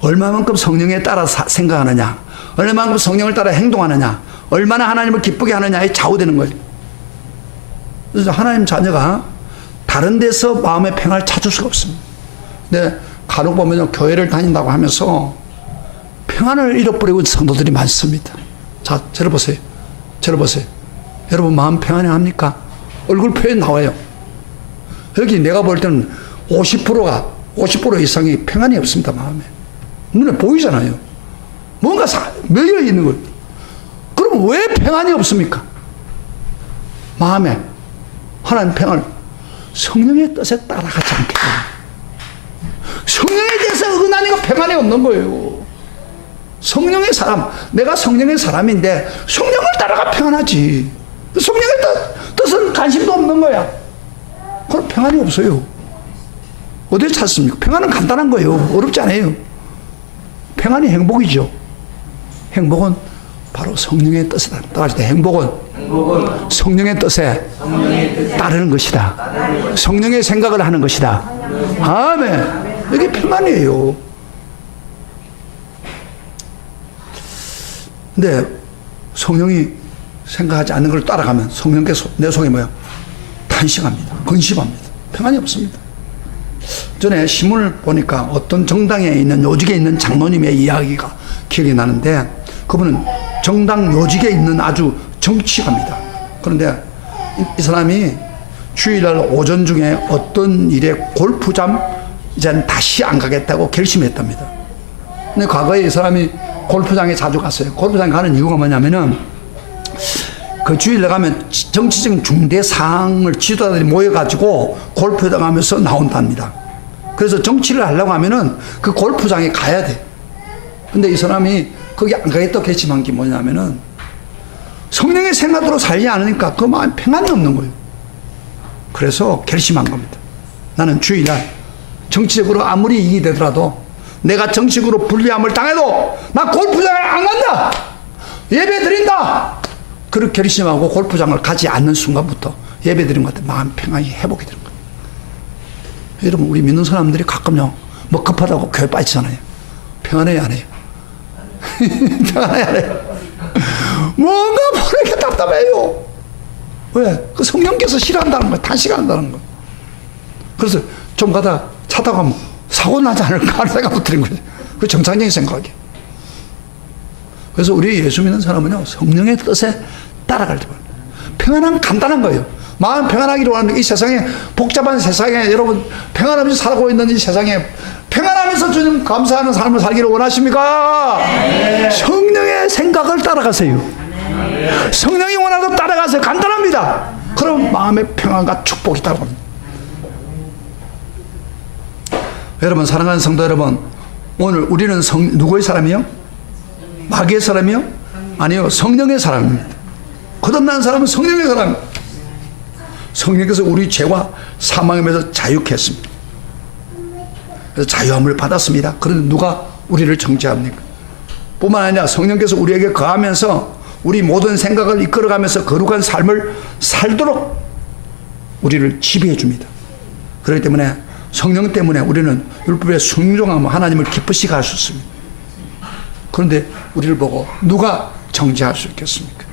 얼마만큼 성령에 따라 생각하느냐, 얼마만큼 성령을 따라 행동하느냐, 얼마나 하나님을 기쁘게 하느냐에 좌우되는 거예요. 그래서 하나님 자녀가 다른 데서 마음의 평안을 찾을 수가 없습니다. 근데 간혹 보면요, 교회를 다닌다고 하면서 평안을 잃어버리고 있는 성도들이 많습니다. 자, 저를 보세요. 여러분 마음 평안해 합니까? 얼굴 표현 나와요. 여기 내가 볼 때는 50% 이상이 평안이 없습니다. 마음에. 눈에 보이잖아요. 뭔가 매여 있는 거예요. 그럼 왜 평안이 없습니까? 마음에 하나님 평안을 성령의 뜻에 따라가지 않기 때문에. 성령에 대해서 어긋나니까 평안이 없는 거예요. 성령의 사람, 내가 성령의 사람인데 성령을 따라가 평안하지. 성령의 뜻은 관심도 없는 거야. 그럼 평안이 없어요. 어딜 찾습니까? 평안은 간단한 거예요. 어렵지 않아요. 평안이 행복이죠. 행복은 바로 성령의 뜻에 따라갈 때, 행복은 성령의 뜻에 따르는 것이다. 성령의 생각을 하는 것이다. 아멘. 이게 평안이에요. 근데 성령이 생각하지 않는 걸 따라가면 성령께서 내 속에 뭐야? 탄식합니다. 근심합니다. 평안이 없습니다. 전에 신문을 보니까 어떤 정당에 있는, 요직에 있는 장로님의 이야기가 기억이 나는데, 그분은 정당 요직에 있는 아주 정치가입니다. 그런데 이 사람이 주일날 오전 중에 어떤 일에 골프장 이제는 다시 안 가겠다고 결심했답니다. 근데 과거에 이 사람이 골프장에 자주 갔어요. 골프장에 가는 이유가 뭐냐면은, 그 주일날 가면 정치적인 중대 사항을 지도자들이 모여가지고 골프장 가면서 나온답니다. 그래서 정치를 하려고 하면은 그 골프장에 가야 돼. 근데 이 사람이 거기 안 가겠다고 결심한 게 뭐냐면은, 성령의 생각으로 살지 않으니까 그 마음에 평안이 없는 거예요. 그래서 결심한 겁니다. 나는 주일날 정치적으로 아무리 이익이 되더라도, 내가 정치적으로 불리함을 당해도 나 골프장에 안 간다, 예배 드린다, 그렇게 결심하고 골프장을 가지 않는 순간부터 예배 드린 것 같아 마음 평안이 회복이 되는 거예요. 여러분, 우리 믿는 사람들이 가끔요, 뭐 급하다고 교회 빠지잖아요. 평안해야 안 해요? 평안해야 안 해요? 뭔가 모르게 답답해요. 왜? 그 성령께서 싫어한다는 거예요. 탄식한다는 거예요. 그래서 좀 가다 차 타고 가면 사고 나지 않을까 하는 생각도 드는 거예요. 그 정상적인 생각이에요. 그래서 우리 예수 믿는 사람은요, 성령의 뜻에 따라갈 때 평안한 간단한 거예요. 마음 평안하기로 하는, 이 세상에, 복잡한 세상에 여러분 평안 없이 살고 있는 이 세상에 평안하면서 주님 감사하는 삶을 살기를 원하십니까? 네. 성령의 생각을 따라가세요. 네. 성령이 원하는 따라가세요. 간단합니다. 그럼 마음의 평안과 축복이 따라옵니다. 여러분, 사랑하는 성도 여러분, 오늘 우리는 누구의 사람이요? 마귀의 사람이요? 아니요, 성령의 사람입니다. 거듭난 사람은 성령의 사람입니다. 성령께서 우리 죄와 사망에서 자유케 했습니다. 그래서 자유함을 받았습니다. 그런데 누가 우리를 정죄합니까? 뿐만 아니라 성령께서 우리에게 거하면서 우리 모든 생각을 이끌어가면서 거룩한 삶을 살도록 우리를 지배해 줍니다. 그렇기 때문에 성령 때문에 우리는 율법에 순종하며 하나님을 기쁘시게 할 수 있습니다. 그런데 우리를 보고 누가 정죄할 수 있겠습니까?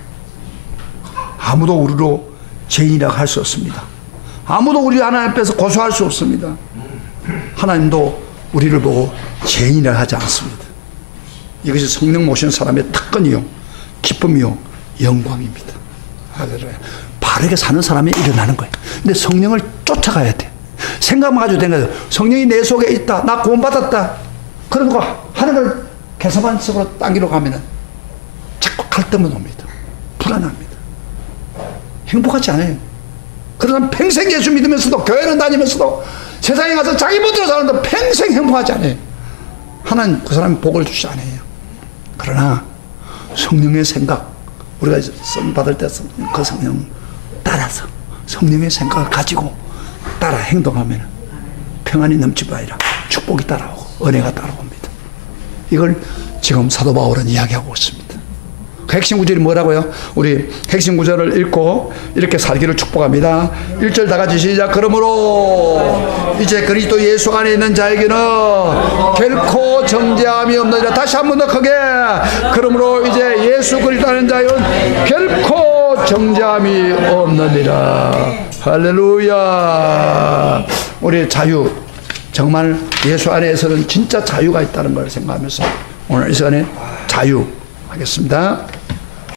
아무도 우리로 죄인이라고 할 수 없습니다. 아무도 우리 하나님 앞에서 고소할 수 없습니다. 하나님도 우리를 보고 죄인이라 하지 않습니다. 이것이 성령 모시는 사람의 특권이요, 기쁨이요, 영광입니다. 할렐루야. 바르게 사는 사람이 일어나는 거예요. 근데 성령을 쫓아가야 돼. 생각만 가지고 된 거예요. 성령이 내 속에 있다. 나 구원받았다. 그런 거 하는 걸 개사반 속으로 당기러 가면은 자꾸 갈등만 옵니다. 불안합니다. 행복하지 않아요. 그러나 평생 예수 믿으면서도 교회는 다니면서도 세상에 가서 자기 멋대로 사는데 평생 행복하지 않아요. 하나님 그 사람이 복을 주지 않아요. 그러나 성령의 생각, 우리가 선 받을 때 그 성령 따라서 성령의 생각을 가지고 따라 행동하면 평안이 넘치고 아니라 축복이 따라오고 은혜가 따라옵니다. 이걸 지금 사도 바울은 이야기하고 있습니다. 그 핵심 구절이 뭐라고요? 우리 핵심 구절을 읽고 이렇게 살기를 축복합니다. 1절 다 같이 시작. 그러므로 이제 그리스도 예수 안에 있는 자에게는 결코 정죄함이 없느니라. 다시 한 번 더 크게. 그러므로 이제 예수 그리스도 안에 있는 자에게는 결코 정죄함이 없느니라. 할렐루야. 우리 자유, 정말 예수 안에서는 진짜 자유가 있다는 걸 생각하면서 오늘 이 시간에 자유 하겠습니다.